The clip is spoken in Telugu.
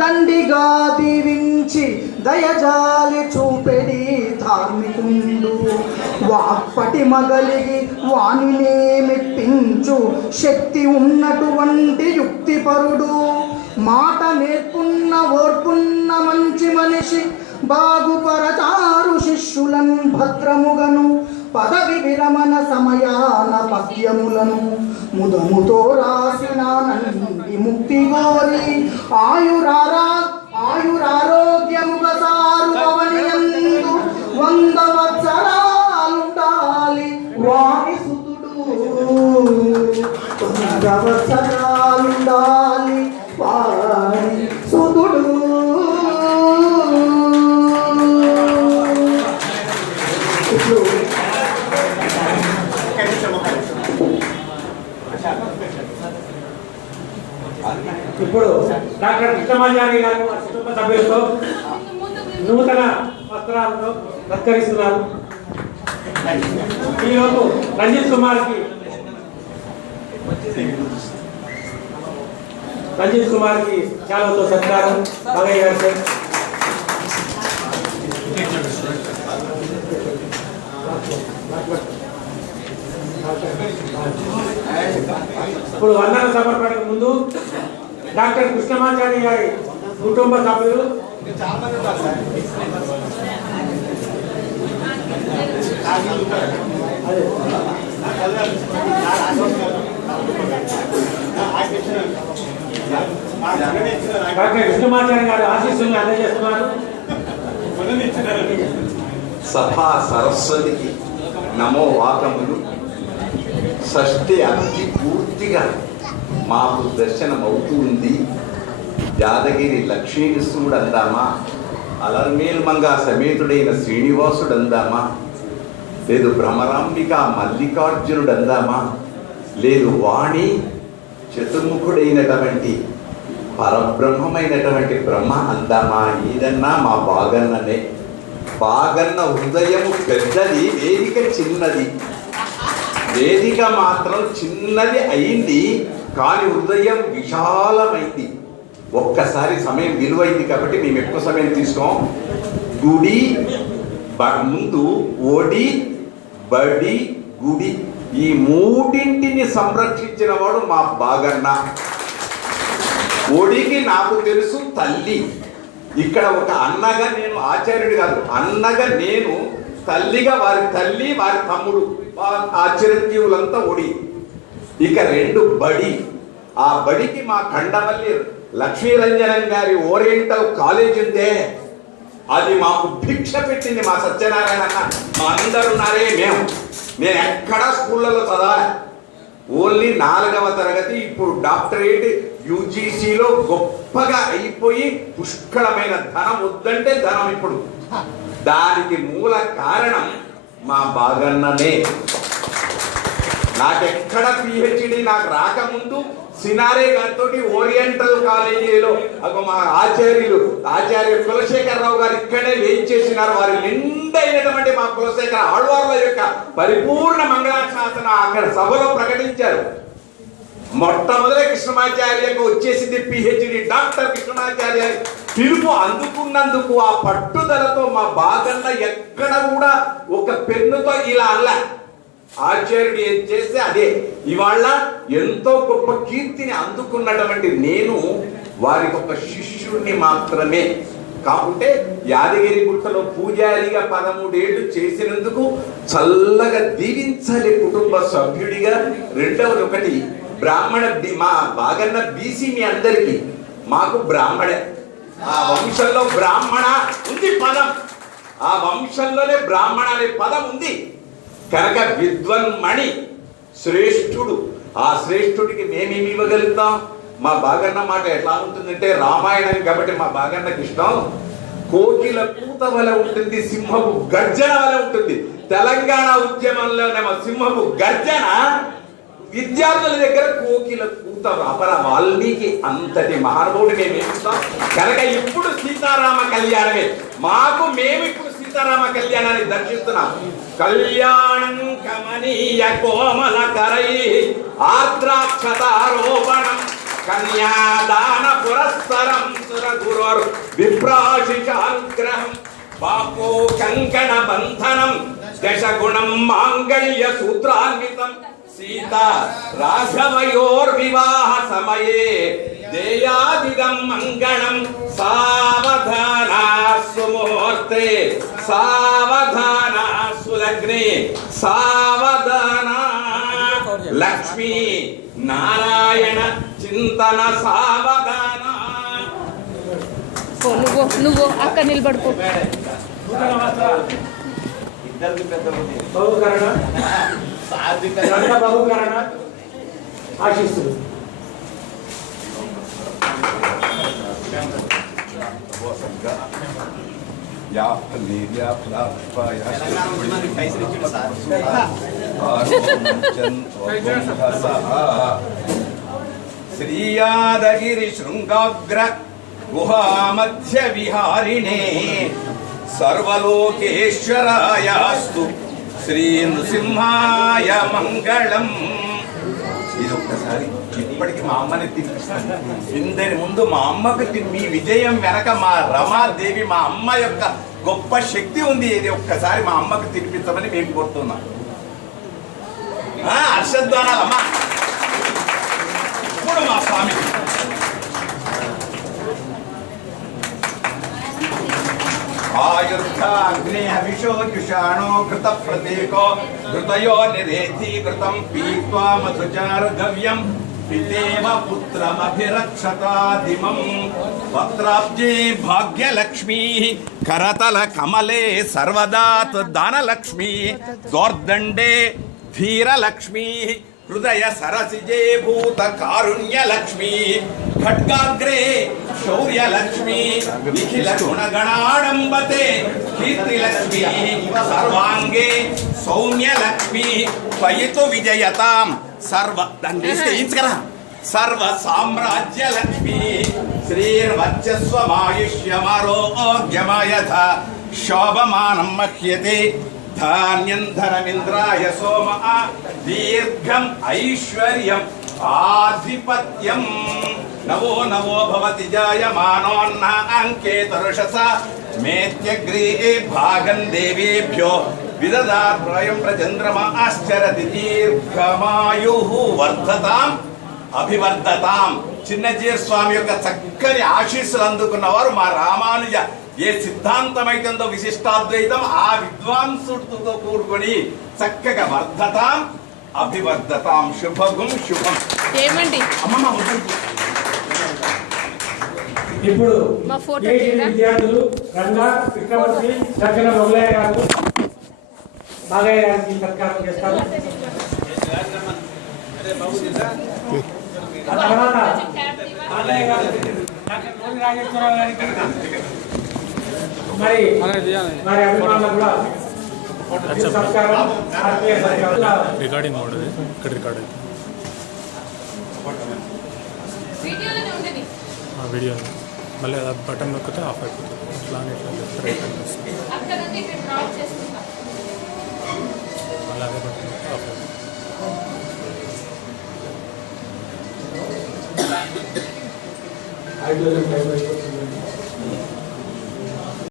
దండిగా దీవించి దయజాలి చూపెడి ధార్మికుండు. వాక్పటి మగలిగి వానినే మెప్పించు శక్తి ఉన్నటువంటి యుక్తిపరుడు. మాట నేర్పున్న ఓర్పున్న మంచి మనిషి బాగుపరచారు శిష్యులన్ భద్రముగను. పదవి విరమణ సమయాన పద్యములను ముదముతో రాసిన నంది ముక్తి గోరి ఆయురారోగ్యముగా సారు అవనియందు 100 వత్సరాలుండాలి వారి సుతుడు. 100 వత్సరాలుండాలి వారి సుతుడు. ఇప్పుడు డాక్టర్ కృష్ణమాచారి గారు కుటుంబ సభ్యులతో నూతన వస్త్రాలతో సత్కరిస్తున్నారు. ఈలోపు రంజిత్ కుమార్కి చాలాతో సత్కారం బాగయ్య గారు. ఇప్పుడు వందన సమర్పణకు ముందు డాక్టర్ కృష్ణమాచారి గారి కుటుంబ సభ్యులు డాక్టర్ కృష్ణమాచారి గారి ఆశీస్సులను అందజేస్తున్నారు. సభా సరస్వతికి నమో వాకములు. షష్ఠి అతి పూర్తిగా మాకు దర్శనం అవుతూ ఉంది. యాదగిరి లక్ష్మీకృష్ణుడు అందామా, అలర్మేల్మంగా సమేతుడైన శ్రీనివాసుడు అందామా, లేదు భ్రమరాంబిక మల్లికార్జునుడు అందామా, లేదు వాణి చతుర్ముఖుడైనటువంటి పరబ్రహ్మమైనటువంటి బ్రహ్మ అందామా, ఏదన్నా మా బాగన్ననే. బాగన్న హృదయము పెద్దది, వేదిక చిన్నది. వేదిక మాత్రం చిన్నది అయింది, కానీ హృదయం విశాలమైంది. ఒక్కసారి సమయం విలువైంది కాబట్టి మేము ఎక్కువ సమయం తీసుకోం. గుడి ముందు ఒడి బడి గుడి ఈ మూడింటిని సంరక్షించిన వాడు మా బాగన్న. ఒడికి నాకు తెలుసు తల్లి. ఇక్కడ ఒక అన్నగా నేను ఆచార్యుడు కాదు, అన్నగా నేను, తల్లిగా వారి తల్లి వారి తమ్ముడు ఆ చిరంజీవులంతా ఒడి. ఇక 2 బడి. ఆ బడికి మా కండవల్లి లక్ష్మీరంజనం గారి ఓరియంటల్ కాలేజ్ ఉందే, అది మాకు భిక్ష పెట్టింది మా సత్యనారాయణ అన్న. మా అందరున్నారే నేను ఎక్కడా స్కూళ్ళలో చదవాలి, ఓన్లీ 4వ తరగతి. ఇప్పుడు డాక్టరేట్ యూజీసీలో గొప్పగా అయిపోయి పుష్కళమైన ధనం వద్దంటే ధనం ఇప్పుడు. దానికి మూల కారణం మా బాగన్ననే. నాకెక్కడ పిహెచ్డి నాకు రాకముందు సినారే గారితో ఓరియంటల్ కాలేజీలో మా ఆచార్య కులశేఖరరావు గారు ఇక్కడే వేయించేసినారు. వారి నిండైనటువంటి మా కులశేఖర ఆళ్వార్ల యొక్క పరిపూర్ణ మంగళాశాసనం అక్కడ సభలో ప్రకటించారు. మొట్టమొదటి కృష్ణమాచార్యకు వచ్చేసింది పిహెచ్డి. డాక్టర్ కృష్ణమాచార్య పిలుపు అందుకున్నందుకు ఆ పట్టుదలతో మా బాగన్న ఎక్కడ కూడా ఒక పెన్నుతో ఇలా అల్ల. ఆచార్యుడు ఏం చేస్తే అదే. ఇవాళ ఎంతో గొప్ప కీర్తిని అందుకున్నటువంటి నేను వారికి ఒక శిష్యుడిని మాత్రమే. కాకుంటే యాదగిరి గుట్టలో పూజారిగా 13 ఏళ్ళు చేసినందుకు చల్లగా దీవించాలి కుటుంబ సభ్యుడిగా. రెండవది ఒకటి బ్రాహ్మణ, మా బాగన్న బీసీ మీ అందరికీ, మాకు బ్రాహ్మడే. ఆ వంశంలో బ్రాహ్మణ ఉంది పదం, ఆ వంశంలోనే బ్రాహ్మణ అనే పదం ఉంది కనుక విద్వన్మణి శ్రేష్ఠుడు. ఆ శ్రేష్ఠుడికి మేమేమి ఇవ్వగలుగుతాం? మా బాగన్న మాట ఎట్లా ఉంటుందంటే రామాయణం కాబట్టి మా బాగన్నకి ఇష్టం. కోకిల కూత వలె ఉంటుంది, సింహపు గర్జన వలె ఉంటుంది. తెలంగాణ ఉద్యమంలోనేమో సింహపు గర్జన, విద్యార్థుల దగ్గర కోకిల కూత. అపర వాల్మీకి అంతటి మహానుభావుడు మేము ఏమిస్తాం కనుక ఇప్పుడు సీతారామ కళ్యాణమే మాకు. మేము ఇప్పుడు సీతారామ కళ్యాణాన్ని దర్శిస్తున్నాం. కళ్యాణం కమనీయ కోమల కరై ఆర్ద్రాక్షతారోపణం కన్యాదాన పురస్సరం సురగుర వారు విప్రాశిషానుగ్రహం బాపో కంకణ బంధనం దశగుణం మాంగళ్య సూత్రాన్వితం సీతా రాఘవయోర్వివాహ సమయే దేయాదిదం మంగళం సావధానా సుముహూర్తే సావధానా సులగ్నే సావధానా లక్ష్మీ నారాయణ చింతన సావధానా. నువ్వు అక్కడ నిలబడుకో. బహుకరణ ఆశిస్తులు. శ్రీయాదగిరి శృంగాగ్ర గుహా మధ్య విహారిణే సర్వలోకేశ్వరాయాస్తు శ్రీ నృసింహాయ మంగళం. ఇది ఒక్కసారి ఇప్పటికి మా అమ్మని తినిపిస్తాను. ఇందరి ముందు మా అమ్మకు మీ విజయం వెనక మా రమాదేవి మా అమ్మ యొక్క గొప్ప శక్తి ఉంది. ఇది ఒక్కసారి మా అమ్మకు తినిపించమని మేము కోరుతున్నాం. హర్షధ్వానాలమ్మా. ఇప్పుడు మా స్వామి ఆయుర్ధాగ్నేహవిషోజుషాణో కృత ప్రతీకో ఘృతయో నిరేధీకృతం పీత్వా మధుచారుగవ్యం పితేవ పుత్రమభిరక్షతాదిమం పత్రాబ్జే భాగ్యలక్ష్మీ కరతల కమలే సర్వదాత్ దానలక్ష్మీ దోర్దండే ధీరలక్ష్మీ హృదయ సరసిజే భూత కారుణ్యలక్ష్మీ ఖడ్గాగ్రే శౌర్యలక్ష్మీ నిఖిల గుణగణాడంబతే కీర్తిలక్ష్మీ సర్వాంగే సౌమ్యలక్ష్మీ పయితు విజయతాం సర్వ దండేరా సర్వ సామ్రాజ్యలక్ష్మీ శ్రీర్వర్చస్వమాయుష్యమరోగ్యమయథ శోభమానం మహ్యతే ధాన్యం ధనమింద్రాయ సోమ దీర్ఘం ఐశ్వర్యం ఆధిపత్యం నవో నవో భవతి జాయమానోన్న అంకేతరుషస మేత్యగ్రే భాగం దేవేభ్యో విదదాత్రయం ప్రచంద్రమాశ్చరతి దీర్ఘమాయు వర్ధతాం అభివర్ధతాం. చిన్నజీర్ స్వామి యొక్క చక్కని ఆశీస్సులు అందుకున్న వారు మా రామానుజ ఏ సిద్ధాంతం అయితుందో విశిష్టాద్వైతం ఆ విద్వాంసుడితో కూడుకొని చక్కగా వర్ధతాం అభివర్ధతాం. శుభగుం శుభం. ఏమండి అమ్మమ్మ ఇప్పుడు మా ఫోటో విద్యార్థులు రంగా విక్రమశ్రీ దక్షిణ మొగలయ్య గారు బాగయ్య గారికి సత్కారం చేస్తారు. ఆ తర్వాత బాలయ్య గారు డాక్టర్ కోడి రాజేశ్వరరావు గారికి మరి అభిమానులు కూడా సత్కారం ఆత్మీయ సత్కారం. రికార్డింగ్ మోడ్ అది ఇక్కడ రికార్డ్ అవుతుంది వీడియో మళ్ళీ అది బటన్ నొక్కితే ఆఫ్ అయిపోతుంది. ఇట్లా ఇట్లా లెఫ్ట్ రైట్ అనిపిస్తుంది. మళ్ళీ అదే బటన్ ఆఫ్ అయిపోతుంది.